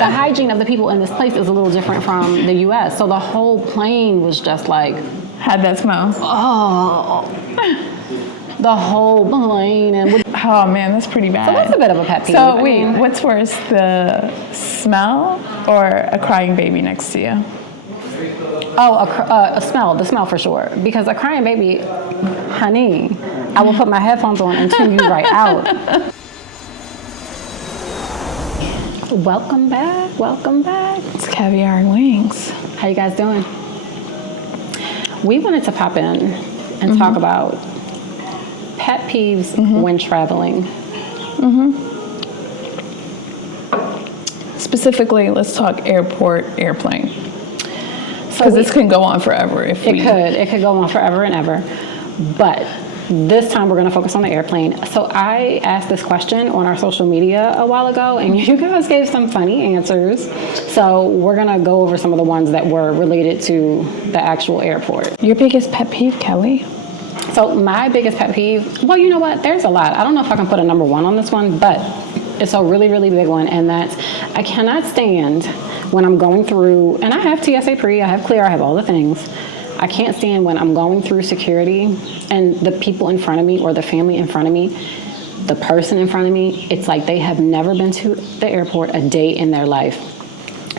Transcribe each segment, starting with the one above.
the hygiene of the people in this place is a little different from the U.S. So the whole plane was just like, had that smell. oh, the whole plane. And oh man, that's pretty bad. So that's a bit of a pet peeve. So wait, what's worse, the smell or a crying baby next to you? Oh, the smell for sure. Because a crying baby, honey, I will put my headphones on and tune you right out. Welcome back. It's Caviar Wings. How you guys doing? We wanted to pop in and talk about pet peeves when traveling. Specifically, let's talk airport, airplane. Because this can go on forever. It could go on forever and ever. But this time we're going to focus on the airplane. So I asked this question on our social media a while ago, and you guys gave some funny answers. So we're going to go over some of the ones that were related to the actual airport. Your biggest pet peeve, Kelly? So my biggest pet peeve, well, you know what? There's a lot. I don't know if I can put a number one on this one, but it's a really, really big one, and that's I cannot stand when I'm going through, and I have TSA pre, I have clear, I have all the things. I can't stand when I'm going through security and the people in front of me or the family in front of me, the person in front of me, it's like they have never been to the airport a day in their life.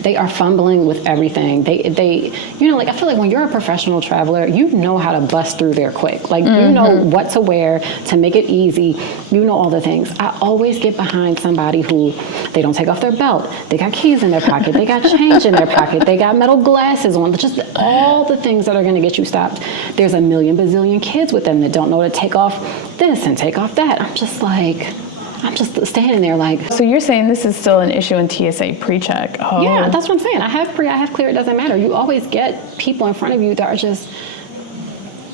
They are fumbling with everything. They, you know, like I feel like when you're a professional traveler, you know how to bust through there quick. Like you know what to wear to make it easy. You know all the things. I always get behind somebody who they don't take off their belt. They got keys in their pocket. They got change in their pocket. They got metal glasses on. Just all the things that are going to get you stopped. There's a million bazillion kids with them that don't know to take off this and take off that. I'm just standing there like. So you're saying this is still an issue in TSA pre-check? Oh. Yeah, that's what I'm saying. I have pre, I have clear, it doesn't matter. You always get people in front of you that are just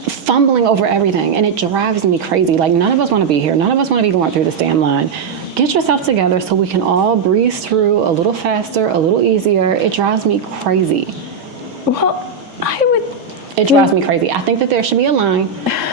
fumbling over everything, and it drives me crazy. Like, none of us want to be here. None of us want to be going through this damn line. Get yourself together so we can all breeze through a little faster, a little easier. It drives me crazy. Well, It drives me crazy. I think that there should be a line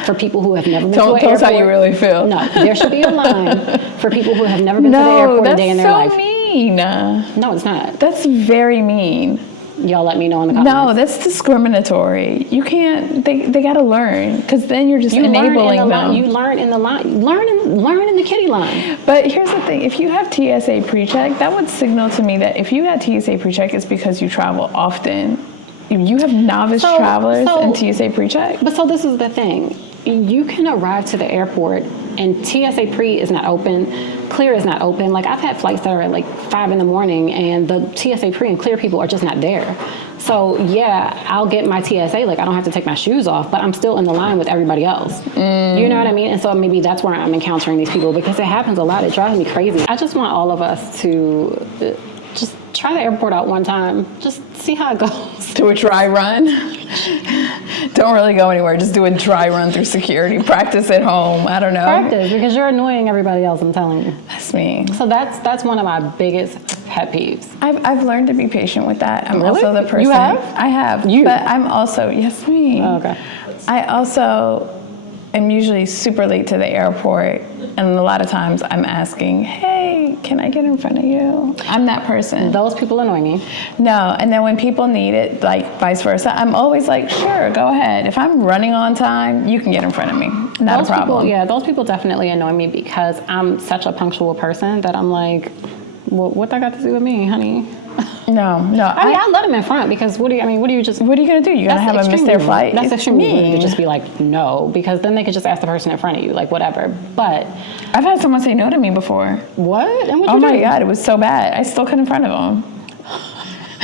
for people who have never been to an airport. Don't tell how you really feel. No, there should be a line for people who have never been to the airport a day in their life. No, that's so mean. No, it's not. That's very mean. Y'all let me know in the comments. No, that's discriminatory. You can't, they got to learn, because then you're just enabling them. You learn in the line. Learn in the kiddie line. But here's the thing. If you have TSA pre-check, that would signal to me that if you got TSA pre-check, it's because you travel often. You have novice travelers in TSA pre-check? But so this is the thing. You can arrive to the airport and TSA pre is not open, clear is not open. Like, I've had flights that are at like 5 in the morning and the TSA pre and clear people are just not there. So yeah, I'll get my TSA, like I don't have to take my shoes off, but I'm still in the line with everybody else. You know what I mean? And so maybe that's where I'm encountering these people, because it happens a lot. It drives me crazy. I just want all of us to just try the airport out one time. Just see how it goes. Do a dry run. Don't really go anywhere. Just do a dry run through security. Practice at home. I don't know. Practice, because you're annoying everybody else, I'm telling you. That's me. So that's one of my biggest pet peeves. I've learned to be patient with that. I'm really? also the person. You have? I have. You? But I'm also, yes, me. Oh, okay. I also am usually super late to the airport, and a lot of times I'm asking, hey, can I get in front of you? I'm that person. Those people annoy me. No, and then when people need it, like vice versa, I'm always like, sure, go ahead. If I'm running on time, you can get in front of me. Not a problem. Those people definitely annoy me, because I'm such a punctual person that I'm like, well, what that got to do with me, honey? No. I mean, I let them in front, because what are you gonna do? You're gonna have them miss their flight? That's extremely rude to just be like, no, because then they could just ask the person in front of you, like whatever. But I've had someone say no to me before. What? And what oh you my do? God, it was so bad. I still got in front of them.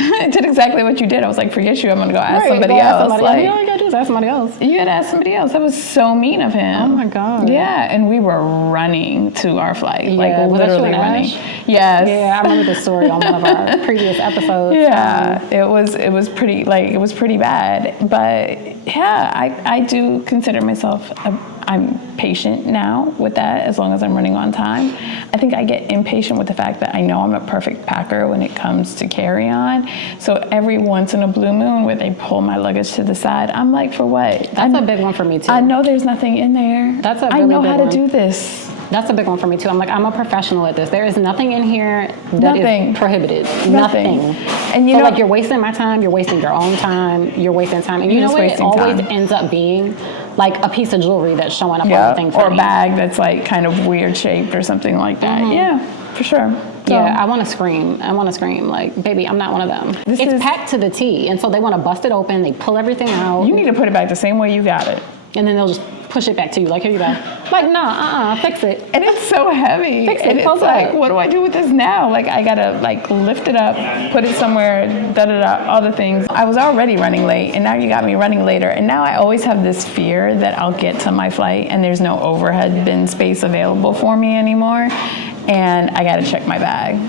I did exactly what you did. I was like, forget you, I'm gonna go ask somebody else. Like, all you gotta do is ask somebody else. You gotta ask somebody else. That was so mean of him. Oh my God. Yeah, and we were running to our flight. Yeah, like was literally that you and running. Ash? Yes. Yeah, I remember the story on one of our previous episodes. Yeah, it was pretty bad. But yeah, I do consider myself I'm patient now with that, as long as I'm running on time. I think I get impatient with the fact that I know I'm a perfect packer when it comes to carry-on. So every once in a blue moon where they pull my luggage to the side, I'm like, for what? That's a big one for me too. I know there's nothing in there. That's a really I know big how to one. do this. That's a big one for me too. I'm like, I'm a professional at this. There is nothing in here that is prohibited. Nothing. And you so know, like, you're wasting my time, you're wasting your own time, you're wasting time. And you know what? It always ends up being like a piece of jewelry that's showing up on the thing for me. Or a bag that's like kind of weird shaped or something like that. Yeah, for sure. So, yeah, I want to scream. I want to scream. Like, baby, I'm not one of them. It's packed to the T, and so they want to bust it open. They pull everything out. You need to put it back the same way you got it. And then they'll just push it back to you. Like, here you go. Like, nah, fix it. And it's so heavy. Fix it. And it's like, what do I do with this now? Like, I gotta like lift it up, put it somewhere, all the things. I was already running late, and now you got me running later. And now I always have this fear that I'll get to my flight and there's no overhead bin space available for me anymore. And I gotta check my bag.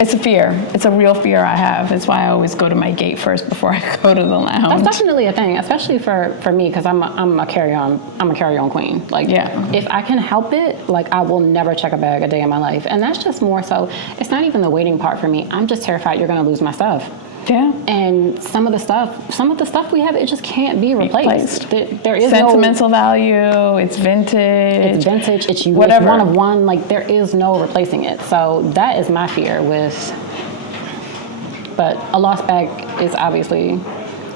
It's a fear. It's a real fear I have. It's why I always go to my gate first before I go to the lounge. That's definitely a thing, especially for me, because I'm a carry-on queen. Like, if I can help it, like, I will never check a bag a day in my life. And that's just more so, it's not even the waiting part for me. I'm just terrified you're gonna lose my stuff. Yeah. And some of the stuff we have, it just can't be replaced. There is sentimental value. It's vintage. It's vintage. It's whatever. It's one of one. Like, there is no replacing it. So that is my fear with. But a lost bag is obviously.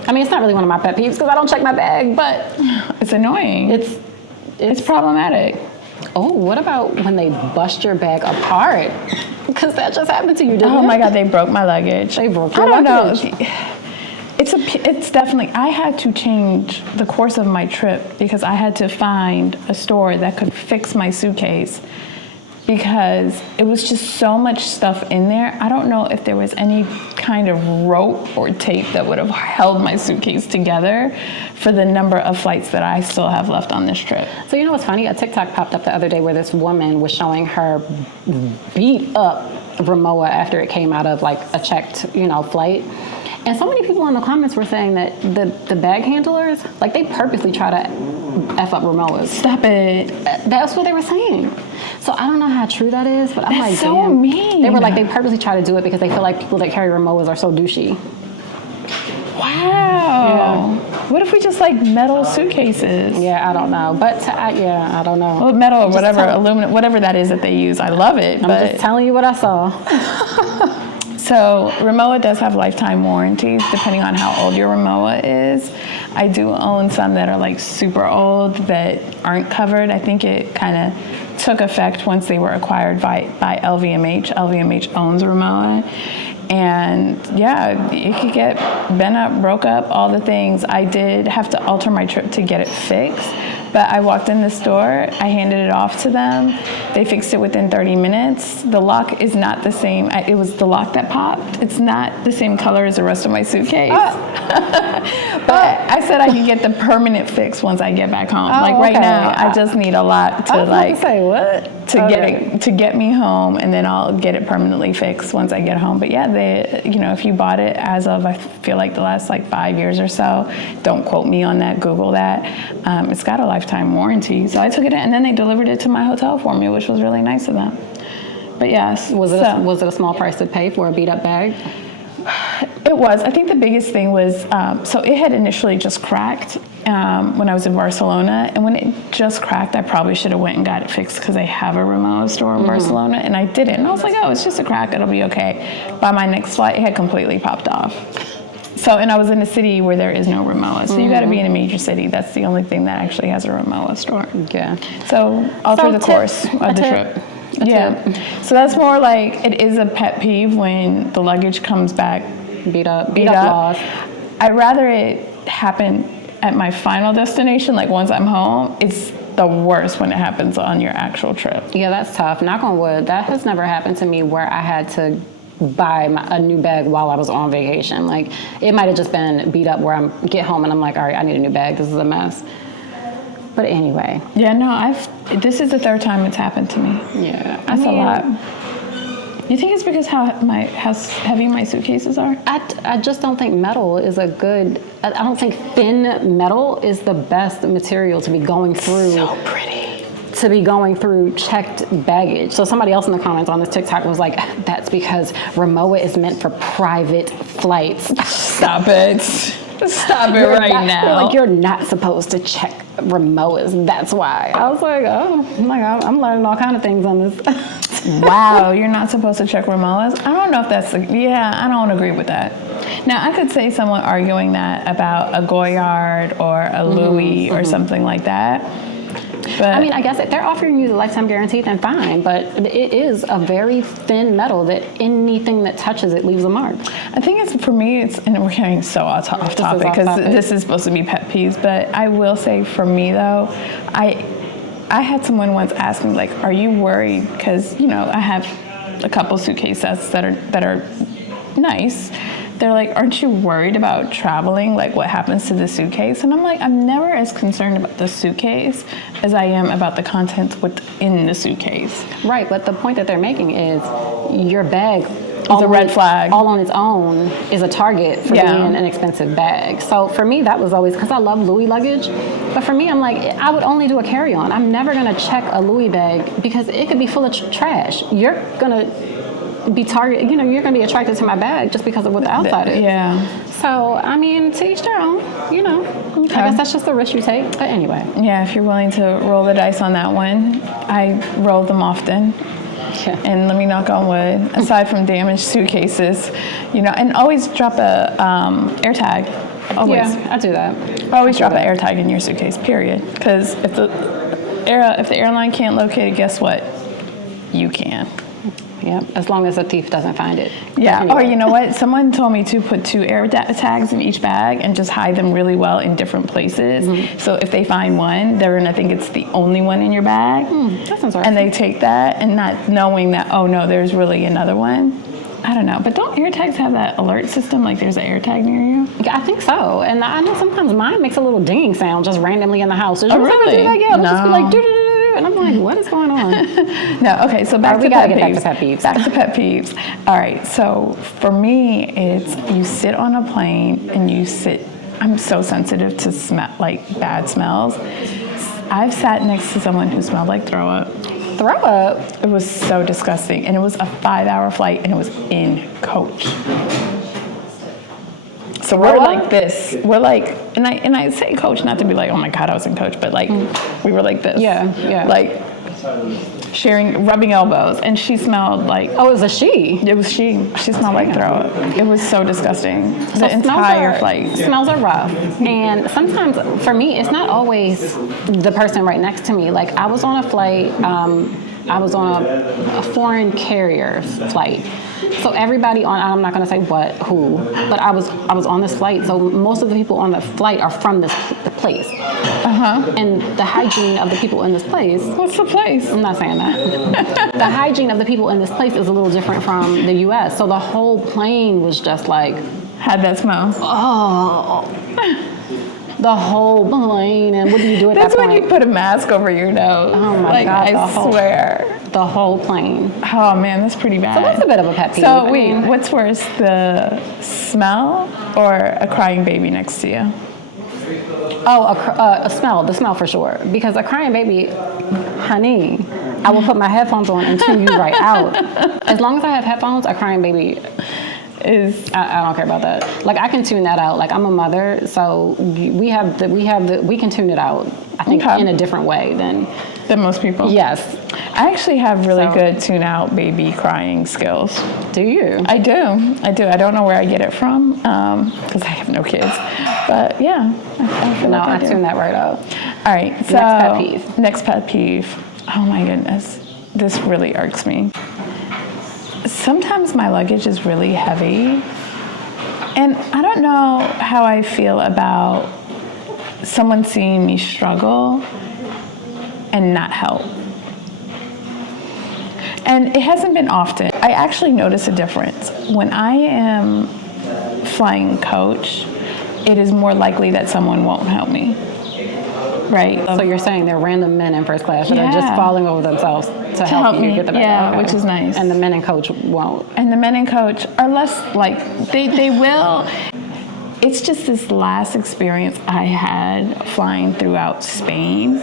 I mean, it's not really one of my pet peeves because I don't check my bag, but it's annoying. It's problematic. Oh, what about when they bust your bag apart? Because that just happened to you, didn't it? Oh my God, they broke my luggage. They broke your luggage. I don't know. It's definitely, I had to change the course of my trip because I had to find a store that could fix my suitcase because it was just so much stuff in there. I don't know if there was any kind of rope or tape that would have held my suitcase together for the number of flights that I still have left on this trip. So you know what's funny? A TikTok popped up the other day where this woman was showing her beat up Rimowa after it came out of like a checked, flight. And so many people in the comments were saying that the bag handlers, like, they purposely try to F up Rimowas. Stop it. That's what they were saying. So I don't know how true that is, but I'm like, so damn. mean. They were like, they purposely try to do it because they feel like people that carry Rimowas are so douchey. Wow. Yeah. What if we just like metal suitcases? Yeah, I don't know. But I don't know. Well, metal or whatever, aluminum, whatever that is that they use. I love it. I'm just telling you what I saw. So Rimowa does have lifetime warranties depending on how old your Rimowa is. I do own some that are like super old that aren't covered. I think it kind of took effect once they were acquired by LVMH. LVMH owns Rimowa. And yeah, it could get bent up, broke up, all the things. I did have to alter my trip to get it fixed. But I walked in the store, I handed it off to them. They fixed it within 30 minutes. The lock is not the same. It was the lock that popped. It's not the same color as the rest of my suitcase. But I said I could get the permanent fix once I get back home. Right now, I just need a lock to get me home, and then I'll get it permanently fixed once I get home. But yeah, if you bought it as of, I feel like the last 5 years or so, don't quote me on that, Google that. It's got a lifetime warranty. So I took it in, and then they delivered it to my hotel for me, which was really nice of them. But yes. Was it a small price to pay for a beat up bag? It was. I think the biggest thing was, so it had initially just cracked when I was in Barcelona. And when it just cracked, I probably should have went and got it fixed because they have a Rimowa store in Barcelona. And I didn't. And I was like, oh, it's just a crack. It'll be okay. By my next flight, it had completely popped off. So, and I was in a city where there is no Rimowa. So you got to be in a major city. That's the only thing that actually has a Rimowa store. Yeah. So alter the course of the trip. So that's more like, it is a pet peeve when the luggage comes back beat up, lost. I'd rather it happen at my final destination, like once I'm home. It's the worst when it happens on your actual trip. Yeah, that's tough. Knock on wood. That has never happened to me where I had to buy a new bag while I was on vacation. Like, it might have just been beat up where I get home and I'm like, all right, I need a new bag. This is a mess. But anyway. Yeah, no, this is the third time it's happened to me. Yeah. That's a lot. You think it's because how heavy my suitcases are? I just don't think metal is I don't think thin metal is the best material to be going through. So pretty. To be going through checked baggage. So somebody else in the comments on this TikTok was like, that's because Rimowa is meant for private flights. Stop it. Stop it right They're now. like, you're not supposed to check Ramoas. That's why. I was like, oh, I'm learning all kind of things on this. Wow, you're not supposed to check Ramoas? I don't know if that's I don't agree with that. Now, I could say someone arguing that about a Goyard or a Louis or something like that. But I mean, I guess if they're offering you the lifetime guarantee, then fine. But it is a very thin metal that anything that touches it leaves a mark. I think it's, for me, and we're getting so off topic because this is supposed to be pet peeves, but I will say for me though, I had someone once ask me, like, are you worried? Because, I have a couple suitcase sets that are nice. They're like, aren't you worried about traveling? Like, what happens to the suitcase? And I'm like, I'm never as concerned about the suitcase as I am about the contents within the suitcase. Right, but the point that they're making is your bag It's a red flag. all on its own is a target for being an expensive bag. So for me, that was always, because I love Louis luggage, but for me, I'm like, I would only do a carry-on. I'm never going to check a Louis bag because it could be full of trash. You're going to be targeted, you're going to be attracted to my bag just because of what the outside is. Yeah. So, I mean, to each their own, I guess that's just the risk you take. But anyway. Yeah, if you're willing to roll the dice on that one, I roll them often. Yeah. And let me knock on wood, aside from damaged suitcases, and always drop a air tag. Always. Yeah, I do that. Always drop an air tag in your suitcase, period. Because if the airline can't locate it, guess what? You can. Yeah, as long as the thief doesn't find it. Yeah. Anyway. Or you know what? Someone told me to put 2 air tags in each bag and just hide them really well in different places. Mm-hmm. So if they find one, they're gonna think it's the only one in your bag. That sounds right. And they take that and not knowing that, oh no, there's really another one. I don't know. But don't air tags have that alert system? Like there's an air tag near you? Yeah, I think so. And I know sometimes mine makes a little dinging sound just randomly in the house. Oh, really? Yeah, it'll just be No. like, doo-doo-doo-doo. And I'm like, what is going on? No, okay, so back to we gotta pet get peeves. back to pet peeves. Back to pet peeves. All right, so for me, it's you sit on a plane and I'm so sensitive to bad smells. I've sat next to someone who smelled like throw up. Throw up? It was so disgusting. And it was a 5-hour flight and it was in coach. So we're like this. We're like, and I say coach not to be like, oh my God, I was in coach, but like we were like this. Yeah. Like rubbing elbows, and she smelled like. Oh, it was a she. It was she. She smelled like throw up. It was so disgusting. The entire flight. Smells are rough. And sometimes, for me, it's not always the person right next to me. Like, I was on a flight, I was on a foreign carrier flight. So everybody I'm not going to say who, but I was on this flight. So most of the people on the flight are from the place. And the hygiene of the people in this place. What's the place? I'm not saying that. The hygiene of the people in this place is a little different from the U.S. So the whole plane was just like, had that smell. oh, the whole plane. And what do you do at That's that when point? you put a mask over your nose. Oh my God! I swear. The whole plane. Oh man, that's pretty bad. So that's a bit of a pet peeve. So wait, what's worse, the smell or a crying baby next to you? Oh, a smell. The smell for sure. Because a crying baby, honey, I will put my headphones on and tune you right out. As long as I have headphones, a crying baby Is I don't care about that. Like, I can tune that out. Like, I'm a mother, so we can tune it out. I think in a different way than most people. Yes. I actually have really good tune out baby crying skills. Do you? I do. I don't know where I get it from because I have no kids. But yeah, I feel like I do. tune that right out. All right. So Next pet peeve. Next pet peeve. Oh my goodness, this really irks me. Sometimes my luggage is really heavy, and I don't know how I feel about someone seeing me struggle and not help. And it hasn't been often. I actually notice a difference. When I am flying coach, it is more likely that someone won't help me. Right? So you're saying there are random men in first class that are just falling over themselves to help you get the bag. Yeah, Okay. which is nice. And the men in coach won't. And the men in coach are less like, they will. It's just this last experience I had flying throughout Spain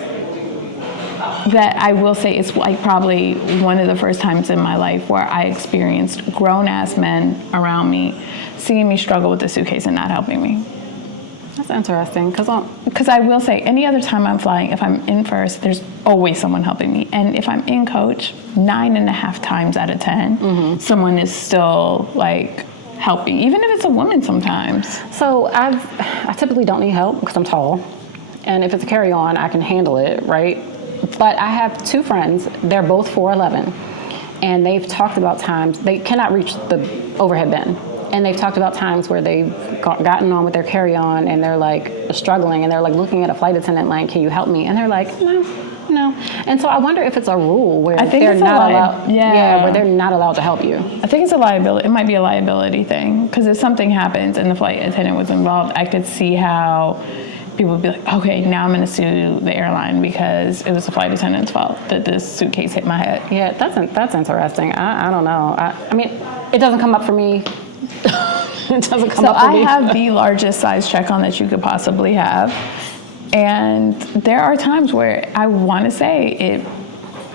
that I will say is like probably one of the first times in my life where I experienced grown-ass men around me seeing me struggle with the suitcase and not helping me. interesting Because I will say, any other time I'm flying, if I'm in first, there's always someone helping me. And if I'm in coach, 9.5 times out of 10, someone is still like helping, even if it's a woman sometimes. So I typically don't need help because I'm tall. And if it's a carry-on, I can handle it, right? But I have 2 friends. They're both 4'11", and they've talked about times they cannot reach the overhead bin. And they've talked about times where they've gotten on with their carry-on and they're like struggling and they're like looking at a flight attendant like, can you help me? And they're like, no. And so I wonder if it's a rule where they're not allowed. Yeah, where they're not allowed to help you. I think it's a liability. It might be a liability thing, because if something happens and the flight attendant was involved, I could see how people would be like, okay, now I'm going to sue the airline because it was the flight attendant's fault that this suitcase hit my head. Yeah, that's interesting. I don't know. I mean, it doesn't come up for me. It doesn't come up for me. So I have the largest size check-on that you could possibly have. And there are times where I want to say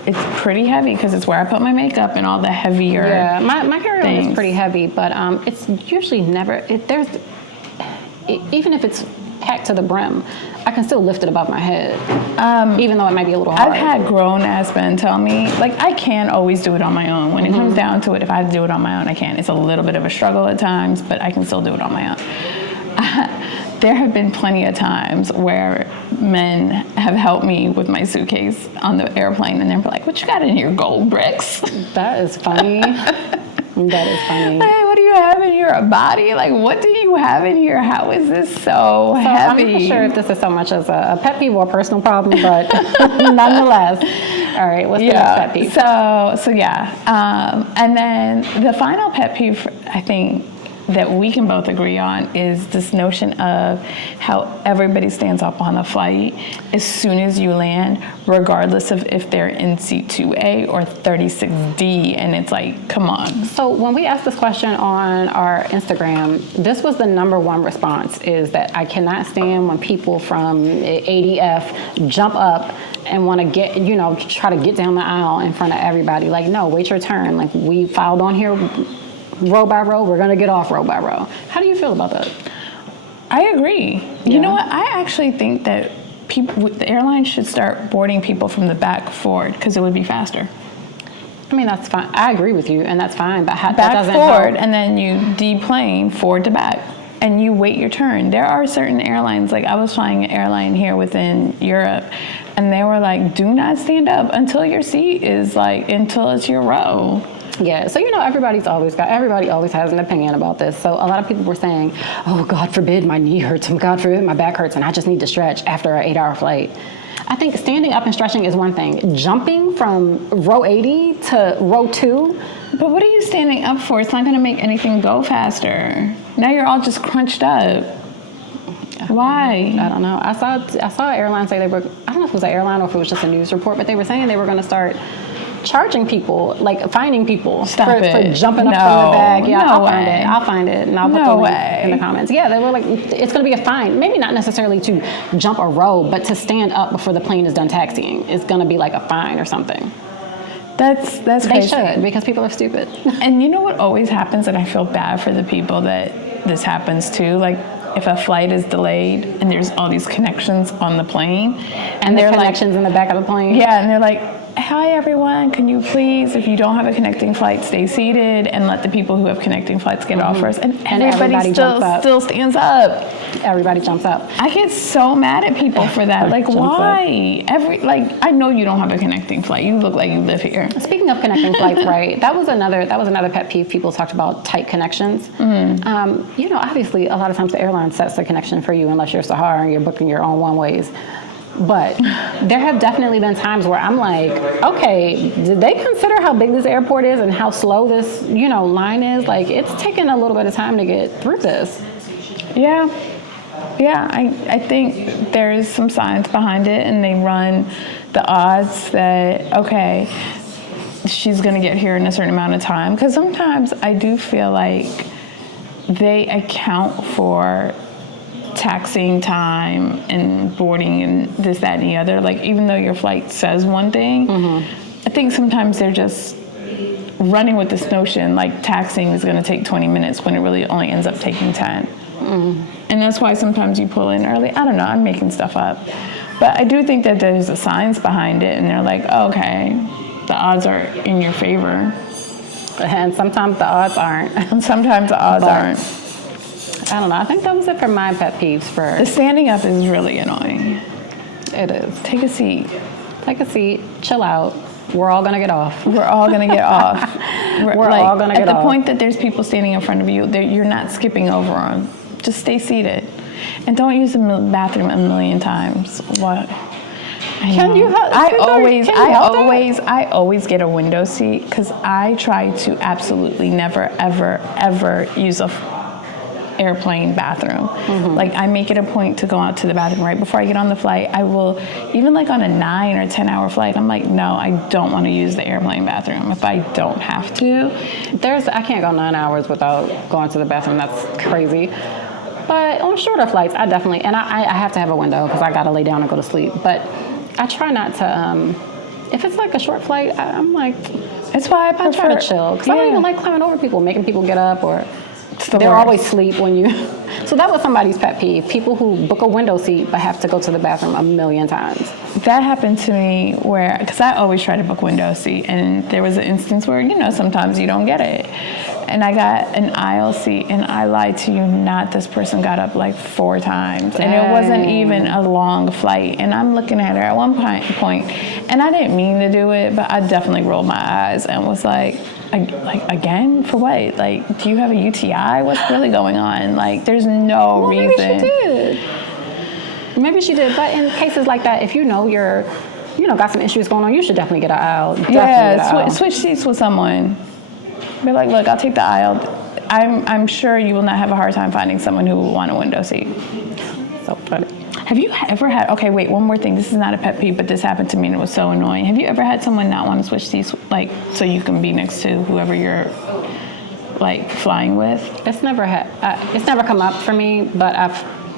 it's pretty heavy because it's where I put my makeup and all the heavier Yeah, my carry-on things. is pretty heavy, but it's usually never, even if it's packed to the brim, I can still lift it above my head, even though it might be a little hard. I've had grown-ass men tell me, like, I can't always do it on my own. When it comes down to it, if I have to do it on my own, I can. It's a little bit of a struggle at times, but I can still do it on my own. There have been plenty of times where men have helped me with my suitcase on the airplane, and they're like, what you got in here, gold bricks? That is funny. That is funny. Hey, what do you have in your body? Like, what do you have in here? How is this so heavy? I'm not sure if this is so much as a pet peeve or a personal problem, but nonetheless. All right, what's the next pet peeve? So yeah. And then the final pet peeve, I think, that we can both agree on is this notion of how everybody stands up on the flight as soon as you land, regardless of if they're in seat 2A or 36D, and it's like, come on. So when we asked this question on our Instagram, this was the #1 response, is that I cannot stand when people from ADF jump up and want to get, try to get down the aisle in front of everybody. Like, no, wait your turn. Like, we filed on here row by row, we're going to get off row by row. How do you feel about that? I agree. Yeah. You know what? I actually think that the airlines should start boarding people from the back forward because it would be faster. I mean, that's fine. I agree with you, and that's fine, but that Back doesn't forward, help. and then you deplane forward to back, and you wait your turn. There are certain airlines, like I was flying an airline here within Europe, and they were like, do not stand up until your seat is until it's your row. Yeah, so everybody always has an opinion about this. So a lot of people were saying, oh, God forbid my knee hurts, and God forbid my back hurts, and I just need to stretch after an 8-hour flight. I think standing up and stretching is one thing. Jumping from row 80 to row 2. But what are you standing up for? It's not going to make anything go faster. Now you're all just crunched up. Why? I don't know. I saw an airline say I don't know if it was an airline or if it was just a news report, but they were saying they were going to start charging people, like fining people for jumping up from the bag. Yeah, I'll find it, and I'll put the link in the comments. Yeah, they were like, it's going to be a fine. Maybe not necessarily to jump a row, but to stand up before the plane is done taxiing. It's going to be like a fine or something. That's crazy. They should, because people are stupid. And you know what always happens, and I feel bad for the people that this happens to, like, if a flight is delayed and there's all these connections on the plane, and there are connections in the back of the plane. Yeah, and they're like, hi everyone, can you please, if you don't have a connecting flight, stay seated and let the people who have connecting flights get off first. And everybody still stands up. Everybody jumps up. I get so mad at people for that. Like, why? I know you don't have a connecting flight. You look like you live here. Speaking of connecting flights, right? That was another pet peeve. People talked about tight connections. Obviously, a lot of times the airline sets the connection for you unless you're Sahara and you're booking your own one-ways. But there have definitely been times where I'm like, okay, did they consider how big this airport is and how slow this, line is? Like, it's taking a little bit of time to get through this. Yeah, I think there's some science behind it, and they run the odds that, okay, she's going to get here in a certain amount of time. Because sometimes I do feel like they account for taxiing time and boarding and this, that, and the other. Like, even though your flight says one thing, I think sometimes they're just running with this notion like taxiing is going to take 20 minutes when it really only ends up taking 10. And that's why sometimes you pull in early. I don't know, I'm making stuff up. But I do think that there's a science behind it, and they're like, oh, okay, the odds are in your favor. And sometimes the odds aren't. And sometimes the odds aren't. I don't know. I think that was it for my pet peeves The for. standing up is really annoying. It is. Take a seat. Take a seat, chill out. We're all gonna get off. We're all going to get off. We're all gonna get At the off. point that there's people standing in front of you, you're not skipping over them. Just stay seated. And don't use the bathroom a million times. What? Can you help? I always get a window seat because I try to absolutely never, ever, ever use a airplane bathroom. Like, I make it a point to go out to the bathroom right before I get on the flight. I will, even like on a 9 or 10 hour flight, I'm like, no, I don't want to use the airplane bathroom if I don't have to. I can't go 9 hours without going to the bathroom. That's crazy. But on shorter flights, I definitely, and I have to have a window because I gotta lay down and go to sleep. But I try not to. If it's like a short flight, I'm like, That's why I I try to chill because I don't even like climbing over people, making people get up, or they're always asleep when you. So that was somebody's pet peeve: people who book a window seat but have to go to the bathroom a million times. That happened to me because I always try to book window seat, and there was an instance where, sometimes you don't get it. And I got an aisle seat, and I lied to you not, this person got up like 4 times. Dang. And it wasn't even a long flight. And I'm looking at her at one point, and I didn't mean to do it, but I definitely rolled my eyes and was like again? For what? Like, do you have a UTI? What's really going on? Like, there's no reason. Maybe she did. But in cases like that, if you're got some issues going on, you should definitely get an aisle. Switch seats with someone. Be like, look, I'll take the aisle. I'm sure you will not have a hard time finding someone who will want a window seat. So funny. Have you ever had, okay, wait, one more thing. This is not a pet peeve, but this happened to me and it was so annoying. Have you ever had someone not want to switch seats, like, so you can be next to whoever you're, like, flying with? It's never come up for me, but I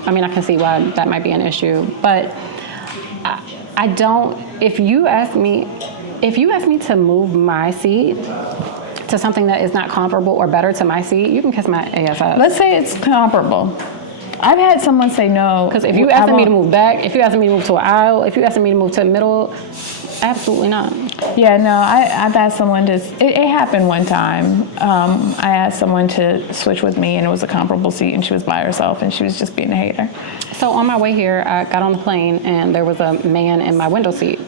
can see why that might be an issue. But I don't, if you ask me to move my seat to something that is not comparable or better to my seat, you can kiss my ass up. Let's say it's comparable. I've had someone say no. Because if you asking me to move back, if you asking me to move to an aisle, if you asking me to move to the middle, absolutely not. Yeah, no, I've asked someone to, it happened one time. I asked someone to switch with me, and it was a comparable seat, and she was by herself, and she was just being a hater. So on my way here, I got on the plane, and there was a man in my window seat.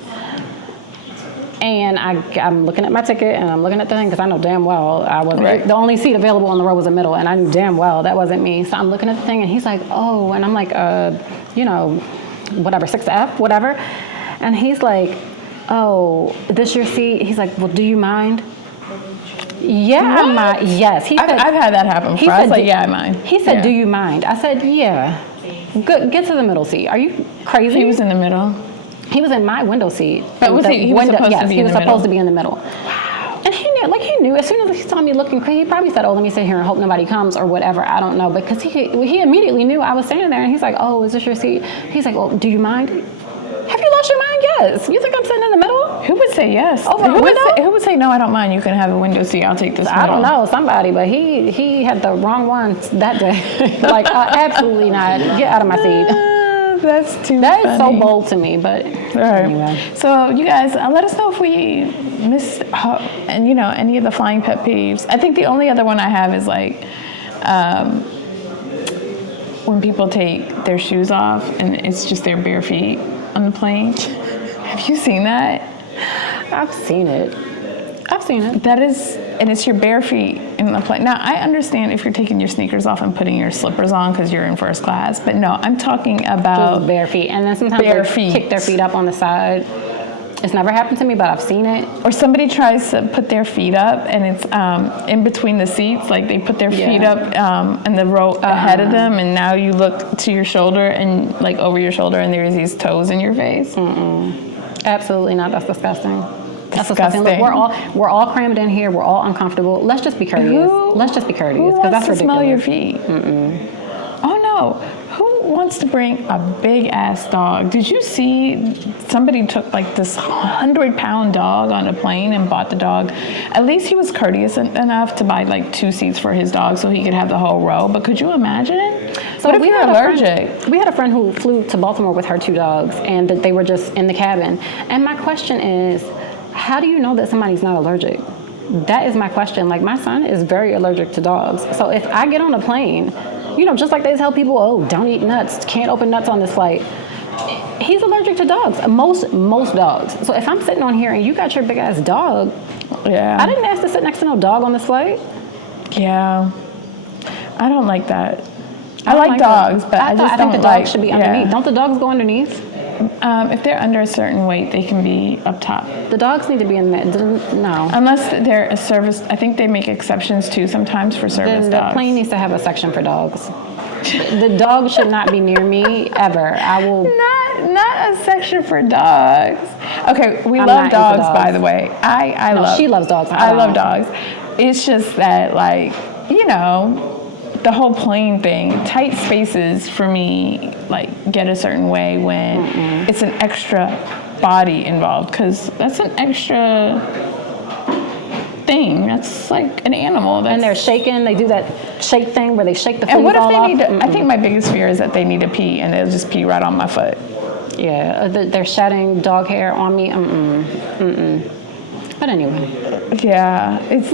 And I'm looking at my ticket, and I'm looking at the thing, because I know damn well I wasn't, Right. The only seat available on the row was the middle, and I knew damn well that wasn't me. So I'm looking at the thing, and he's like, oh, and I'm like, whatever, 6F, whatever. And he's like, oh, this your seat? He's like, well, do you mind? Yeah, I mind. Yes. He said, I've had that happen before. I was like, yeah, I mind. He said, Yeah. do you mind? I said, yeah. Good, get to the middle seat. Are you crazy? He was in the middle. He was in my window seat. But was he was supposed to be in the middle? He was supposed to be in the middle. Wow. And he knew, as soon as he saw me looking crazy, he probably said, oh, let me sit here and hope nobody comes or whatever. I don't know. Because he immediately knew I was standing there, and he's like, oh, is this your seat? He's like, well, do you mind? Have you lost your mind? Yes. You think I'm sitting in the middle? Who would say yes? Over a window? Who would say, no, I don't mind. You can have a window seat. I'll take this I don't middle." know, somebody, but he had the wrong one that day. Like, absolutely not. Get out of my seat. That's too That funny. is so bold to me, but Anyway. So you guys, let us know if we missed, any of the flying pet peeves. I think the only other one I have is like, when people take their shoes off and it's just their bare feet on the plane. Have you seen that? I've seen it. That is, and it's your bare feet in the plane. Now, I understand if you're taking your sneakers off and putting your slippers on because you're in first class, but no, I'm talking about Just bare feet. And then sometimes bare they feet. kick their feet up on the side. It's never happened to me, but I've seen it. Or somebody tries to put their feet up and it's in between the seats, like they put their feet up in the row ahead of them, and now you look to your shoulder and like over your shoulder and there's these toes in your face. Absolutely not. That's disgusting. That's Disgusting. disgusting. Look, we're all crammed in here. We're all uncomfortable. Let's just be courteous. Who Let's just be courteous, Who because wants that's to ridiculous. smell your feet? Oh no. wants to bring a big ass dog? Did you see somebody took like this 100-pound dog on a plane and bought the dog? At least he was courteous enough to buy like 2 seats for his dog so he could have the whole row. But could you imagine? So what if you're allergic? We had a friend who flew to Baltimore with her 2 dogs, and that they were just in the cabin. And my question is, how do you know that somebody's not allergic? That is my question. Like, my son is very allergic to dogs. So if I get on a plane, you know, just like they tell people, oh, don't eat nuts, can't open nuts on this flight. He's allergic to dogs, most dogs. So if I'm sitting on here and you got your big ass dog, Yeah. I didn't ask to sit next to no dog on this flight. Yeah. I don't like that. I like dogs, but I just think don't the like. dogs should be underneath. Don't the dogs go underneath? If they're under a certain weight, they can be up top. The dogs need to be in the no. Unless they're a service, I think they make exceptions too sometimes for service The dogs. plane needs to have a section for dogs. The dog should not be near me ever. I will. Not a section for dogs. Okay, we I'm love not into dogs, dogs. by the way. She loves dogs. I love dogs. It's just that, like, you know, the whole plane thing, tight spaces for me, like, get a certain way when it's an extra body involved, because that's an extra thing. That's like an animal. And they're shaking. They do that shake thing where they shake the fleas And what if all they off. need to? I think my biggest fear is that they need to pee and they'll just pee right on my foot. Yeah, they're shedding dog hair on me. But anyway. Yeah, it's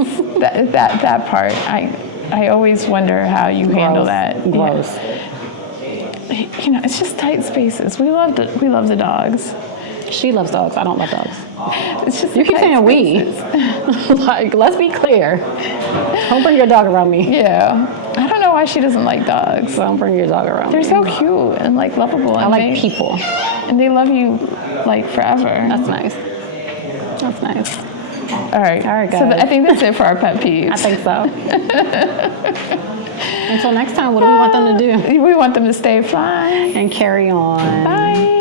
that part. I always wonder how you handle that. Gross. Yeah. You know, it's just tight spaces. We love the dogs. She loves dogs. I don't love dogs. It's just You keep saying we. Like, let's be clear. Don't bring your dog around me. Yeah. I don't know why she doesn't like dogs. Don't bring your dog around They're me. so cute and like lovable. I And like people. And they love you like forever. That's nice. That's nice. All right. All right, So guys. I think that's it for our pet peeves. I think so. Until next time, what do we want them to do? We want them to stay fly. And carry on. Bye.